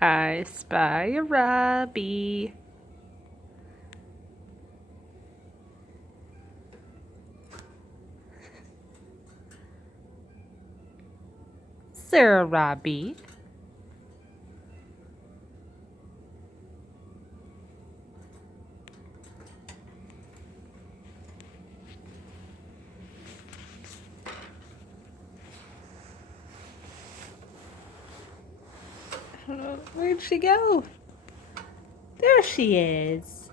I spy a Robbie. Sir Robbie. Where'd she go? There she is.